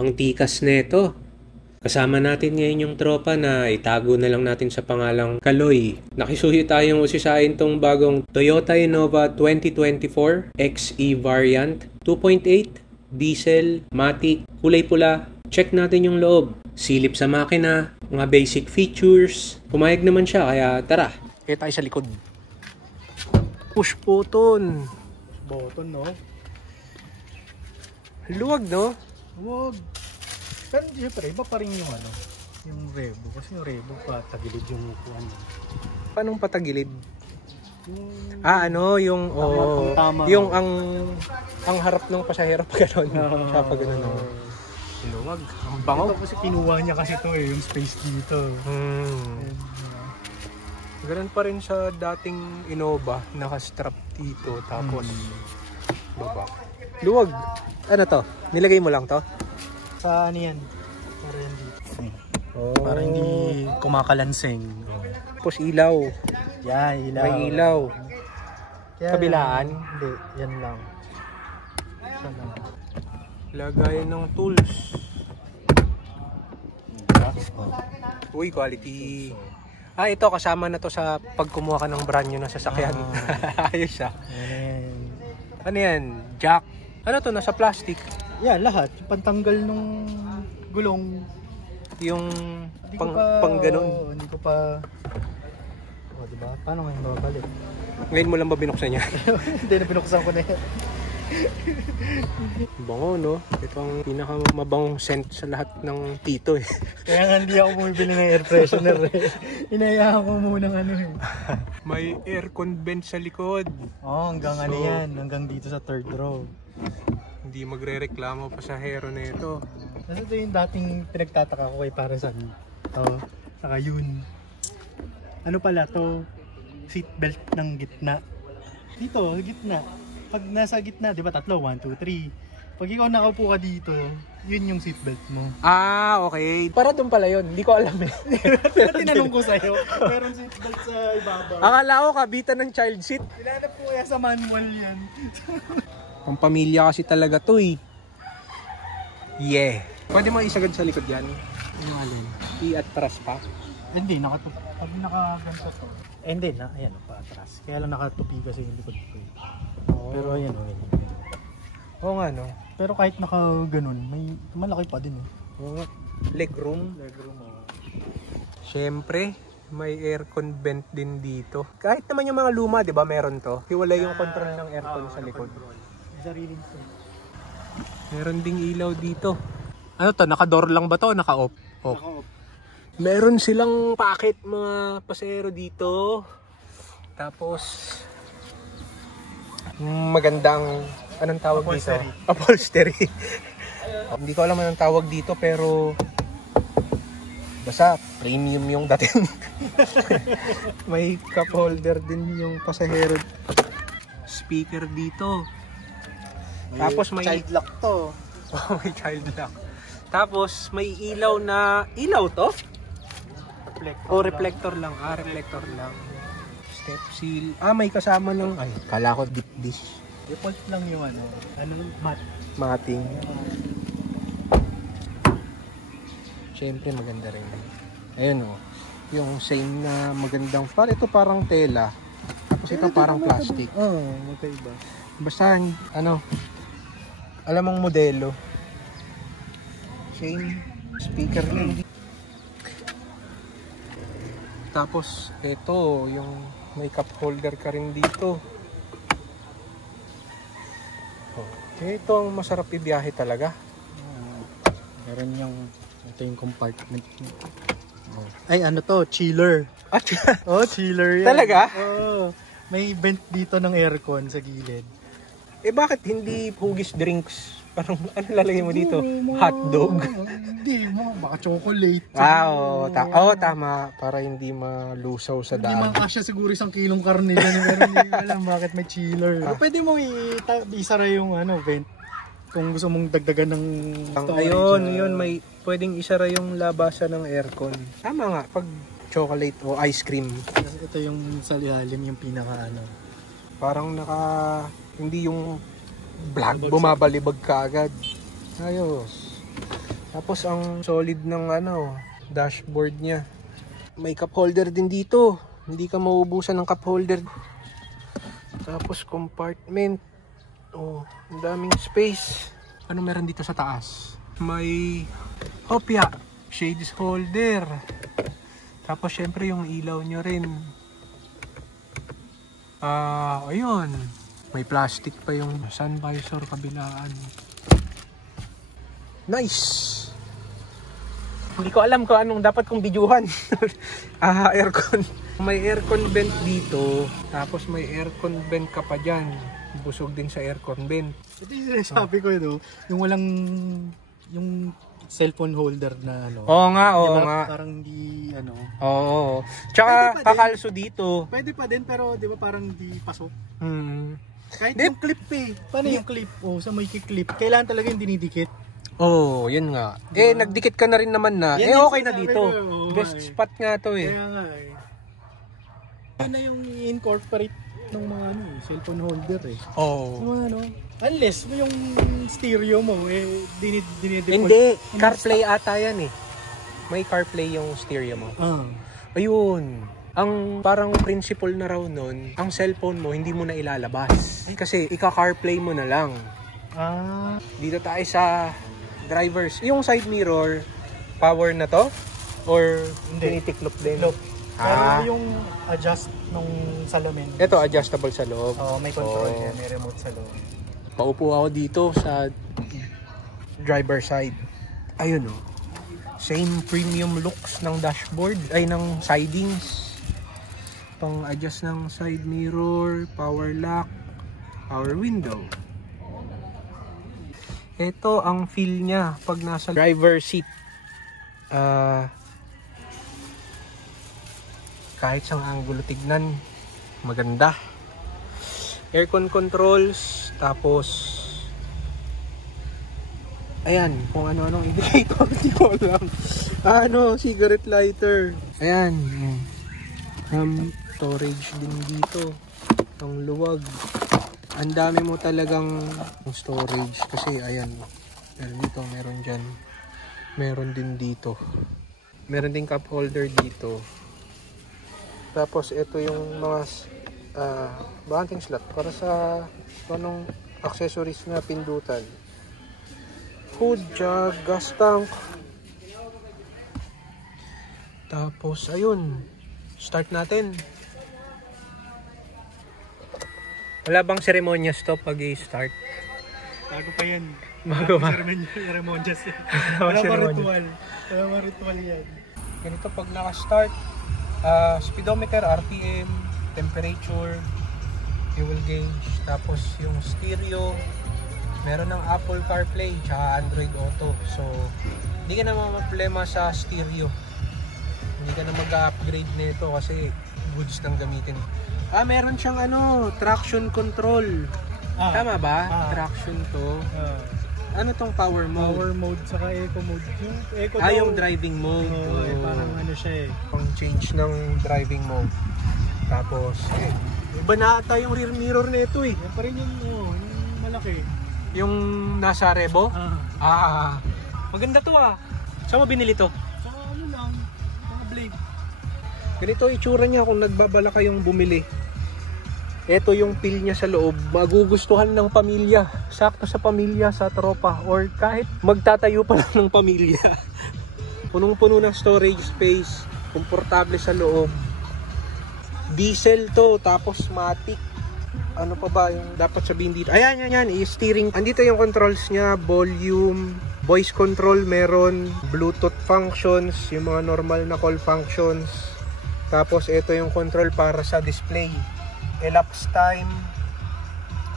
Ang tikas nito. Kasama natin ngayon yung tropa na itago na lang natin sa pangalang Kaloy. Nakisuyo tayong usisain tong bagong Toyota Innova 2024 XE variant. 2.8, diesel, matic, kulay pula. Check natin yung loob. Silip sa makina, mga basic features. Pumayag naman siya kaya tara. Kaya tayo sa likod. Push button. Button, no? Luwag, no? Huwag. Pero siyempre, iba pa rin yung yung Revo. Kasi yung Revo pa, tagilid yung upuan. Paanong patagilid? Yung, yung tama. Yung ang harap ng pasahero pa gano'n. Siya pa gano'n. Luwag. Ang bango. Ito kasi kinuha niya kasi ito yung space dito. Ganun pa rin sa dating Innova, naka-strap dito, tapos baba. Luwag. Ano to? Nilagay mo lang to? Sa ano yan? Para yan dito. Oh. Para hindi kumakalansing. Tapos ilaw. Yeah, ilaw. May ilaw. Kaya, Kabilaan? Hindi, yan lang. Saan lang? Lagayan ng tools. Uy, quality. Ito kasama na to sa pagkumuha ka ng brand new na sasakyan. Ayos siya. Ano yan? Jack. Ano to? Nasa plastic. Yeah, lahat. Yung pantanggal nung gulong. Yung pang ganun. Hindi ko pa... diba? Paano ngayon babalik? Ngayon mo lang ba binuksan niya? Hindi na binuksan ko na yan. Bango, no? Ito ang pinakamabangong scent sa lahat ng tito eh. Kaya nga hindi ako bumibili ng air freshener eh. Inayaan ko muna May aircon vent sa likod. hanggang yan. Hanggang dito sa third row. Hindi magre-reklamo pasahero na ito. Kasi ito yung dating pinagtataka ko kay Paresan. Saka yun. Ano pala to? Seatbelt ng gitna. Dito, gitna. Pag nasa gitna, di ba tatlo? 1, 2, 3. Pag ikaw nakaupo ka dito, yun yung seatbelt mo. Okay. Para doon pala yun. Hindi ko alam eh. Tinanong ko sa'yo, meron seatbelt sa ibabaw. Akala ko kabitan ng child seat. Hinanap ko kaya sa manual yan. Pang pamilya kasi talaga to eh. Yeah. Pwede mo isagad sa likod yan? Ano alin? I-atras pa? Hindi, pag nakaganto to. Hindi na, ayan, paatras. Kaya lang nakatupi kasi yung likod ko. Pero ayan, Oo nga no. Pero kahit naka-ganon, may malaki pa din eh. Oo. Legroom. Legroom Siyempre, may aircon vent din dito. Kahit naman yung mga luma, di ba, meron to. Hiwalay yung control ng aircon sa likod. May sariling to. Meron ding ilaw dito. Ano to? Naka-door lang ba to o naka-off? Naka-off. Meron silang packet mga pasahero dito. Tapos magandang anong tawag upholstery. dito? Upholstery. Hindi ko alam anong tawag dito pero basta premium yung dating. May cup holder din yung pasahero. Speaker dito. Tapos may child lock to. May child lock. Tapos may ilaw na ilaw to? Reflector lang. Reflector lang. Step seal. May kasama ng kala ko deep dish. Default lang yung Mating. Siyempre maganda rin. Ayun yung same na magandang ito parang tela. Tapos ito parang plastic. Magkaiba. Basta alam mong modelo. Same speaker lang. Tapos ito yung may cup holder ka rin dito. Ito ang masarap ibiyahe talaga. Meron ito yung compartment. Ay ano to, chiller. Chiller yan. Talaga? May vent dito ng aircon sa gilid. Bakit hindi hugis drinks? Parang ano lalagay mo dito? Hotdog? Hindi, baka chocolate. Tama. Para hindi malusaw sa daan. Hindi makasya siguro 1 kilong karne yan. Pero hindi ko alam bakit may chiller. Pwede mo isara yung vent. Kung gusto mong dagdagan ng storage. Ayun, may pwedeng isara yung labasan ng aircon. Tama nga, pag chocolate o ice cream. Ito yung sa ilalim, yung pinaka Parang hindi yung vlog, bumabalibag ka agad. Ayos. Tapos ang solid ng dashboard niya. May cup holder din dito. Hindi ka mauubusan ng cup holder. Tapos compartment. Oh, ang daming space. Ano meron dito sa taas? May hopya, shades holder. Tapos syempre yung ilaw nyo rin. Ayun. May plastic pa yung sun visor kabilaan. Nice! Hindi ko alam kung anong dapat kong videohan. Aircon. May aircon vent dito. Tapos may aircon vent ka pa dyan. Busog din sa aircon vent. Ito yung sinasabi ko yung walang, yung cellphone holder na Oo nga. Parang hindi Oo. Tsaka kakalso dito. Pwede pa din pero di ba parang di pasok. Kahit Di- yung clip Paano yung clip? Sa may clip. Kailangan talaga yung dinidikit. Yun nga. Nagdikit ka na rin naman na. Okay na dito. Best spot nga to Kaya nga Yan na yung incorporate ng mga cellphone holder Unless yung stereo mo dinideploy. Hindi, CarPlay ata yan May CarPlay yung stereo mo. Ayun. Ang parang principle na raw nun, ang cellphone mo hindi mo na ilalabas. Kasi ika-CarPlay mo na lang. Dito tayo sa drivers. Yung side mirror, power na to? Or tinitiklop din? Pero yung adjust nung salamin. Ito, adjustable sa loob. May control yan, may remote sa loob. Paupo ako dito sa driver side. Ayun Same premium looks ng dashboard, ng sidings. Pang-adjust ng side mirror, power lock, power window. Ito ang feel niya pag nasa driver seat. Kahit sang angulo tignan, maganda. Aircon controls, tapos ayan, kung ano-anong indicator, hindi ko alam. Cigarette lighter. Ayan. Storage din dito. Ang luwag. Ang dami mo talagang storage kasi ayan. Meron dito, meron dyan. Meron din dito. Meron din cup holder dito. Tapos ito yung mga banting slot para sa anong accessories na pindutan. Hood, jug, gas tank. Tapos ayun, start natin. Wala bang seremonyas to pag i-start? Bago pa yan. Bago pa? Seremonyas yan. Wala pa ritual. Wala pa ritual yan. Ganito pag naka-start, speedometer, RPM, temperature, fuel gauge, tapos yung stereo, meron ng Apple CarPlay tsaka Android Auto. So, hindi ka na problema sa stereo. Hindi ka na mag-upgrade nito kasi goods nang gamitin. Meron siyang traction control. Tama ba? Traction to. Ano tong power mode? Power mode saka eco mode. Yung eco yung driving mode. Parang siya Pang change ng driving mode. Tapos, iba na ata yung rear mirror nito Yan pa rin yung malaki. Yung nasa Revo? Maganda to Saan mo binili to? Saka lang, mga Blade. Ganito itsura niya kung nagbabala kayong bumili. Ito yung feel niya sa loob. Magugustuhan ng pamilya. Sakto sa pamilya, sa tropa. Or kahit magtatayo pa lang ng pamilya. Punong-puno ng storage space. Komportable sa loob. Diesel to. Tapos matic. Ano pa ba yung dapat sabihin dito? Ayan. I-steering. Andito yung controls niya. Volume. Voice control meron. Bluetooth functions. Yung mga normal na call functions. Tapos ito yung control para sa display. Elapsed time.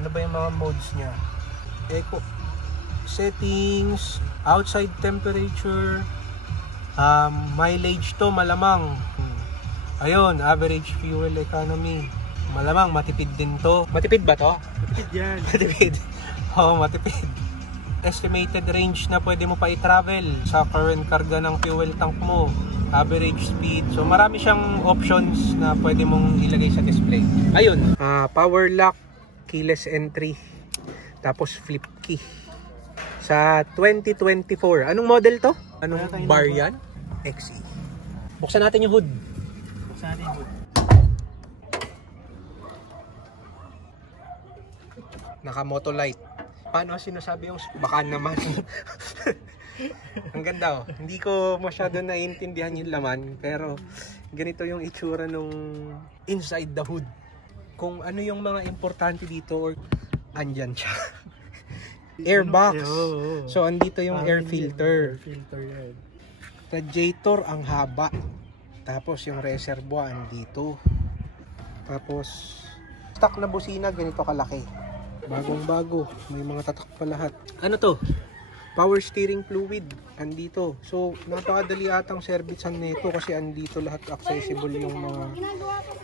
Ano ba yung mga modes niya? Eco settings, outside temperature, mileage to malamang. Ayun, average fuel economy. Malamang matipid din to. Matipid ba to? Matipid yan. Matipid. Matipid. Estimated range na pwede mo pa i-travel sa current karga ng fuel tank mo. Average speed. So marami siyang options na pwede mong ilagay sa display. Ayun, power lock, keyless entry, tapos flip key. sa 2024. Anong model to? Anong Toyota Innova. bar yan? XE. Buksan natin yung hood. Buksan natin yung hood. Naka-motolight. Paano sinasabi yung baka naman? Ang ganda oh. Hindi ko masyado naiintindihan yung laman, pero ganito yung itsura nung inside the hood. Kung ano yung mga importante dito or andyan siya. Airbox. So andito yung air filter. Air filter yan. Radiator ang haba. Tapos yung reservoir andito. Tapos stock na busina ganito kalaki. Bagong bago. May mga tatak pa lahat. Ano to? Power steering fluid. Andito. So napakadali atang servicean nito kasi andito lahat accessible yung mga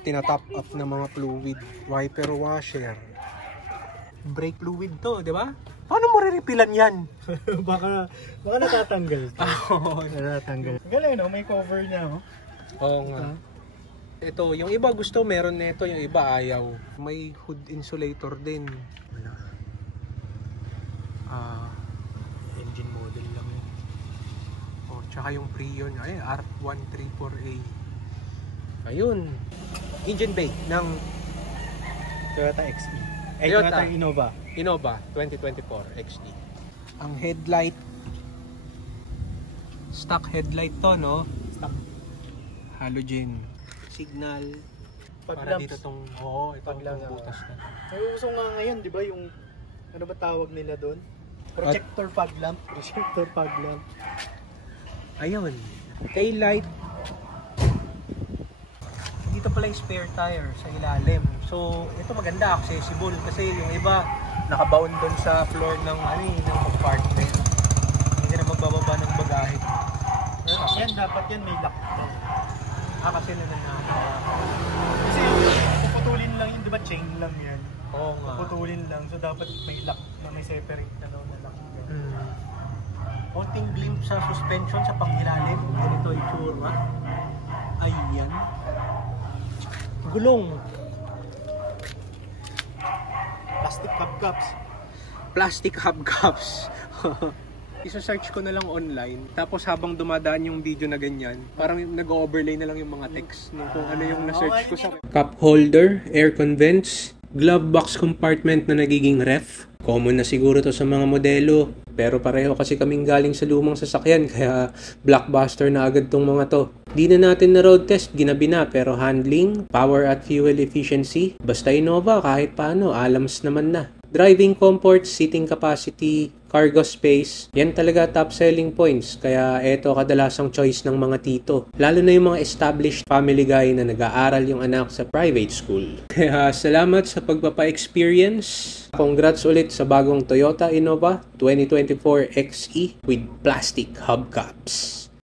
tinatop up na mga fluid. Wiper washer. Brake fluid to, di ba? Paano mo re-refilan yan? baka natatanggal. Oh, Natatanggal. Galing no, may cover niya oh. oo nga. Ito, yung iba gusto meron nito, yung iba ayaw. May hood insulator din. Engine model lang yun. Oh, tsaka yung Prion, ay R134A. Ayun. Engine bay ng Toyota XE. Toyota Innova. Innova 2024 XD. Ang headlight, stock headlight to, no? Stock. Halogen. Signal. Para dito tong, itong butas na. May uso nga ngayon, di ba, yung, ano ba tawag nila doon? Projector fog lamp. Projector fog lamp. Ayun. Tail light. Dito pala yung spare tire sa ilalim. So, ito maganda, accessible. Kasi yung iba, nakabaon doon sa floor ng, ng compartment. Hindi na magbababa ng bagahe. Yan, dapat yan may lock na. Kasi Kasi puputulin lang yun, di ba chain lang yan? oo nga. Puputulin lang, so dapat may lock na may separate na daw na lock. Konting glimpse sa suspension sa pangilalim. Ganito itsura. Ayan. Gulong. Plastic hubcaps. Plastic hubcaps. Isa-search ko na lang online. Tapos habang dumadaan yung video na ganyan, parang nag-overlay na lang yung mga text no, kung ano yung na-search ko sa cup holder, aircon vents, glove box compartment na nagiging ref. Common na siguro to sa mga modelo. Pero pareho kasi kaming galing sa lumang sasakyan kaya blockbuster na agad tong mga to. Di na natin na road test, ginabi na, pero handling, power at fuel efficiency, basta Innova kahit paano, alams naman na. Driving comfort, seating capacity, cargo space, yan talaga top selling points. Kaya eto kadalasang choice ng mga tito. Lalo na yung mga established family guy na nag-aaral yung anak sa private school. Kaya salamat sa pagpapa-experience. Congrats ulit sa bagong Toyota Innova 2024 XE with plastic hubcaps.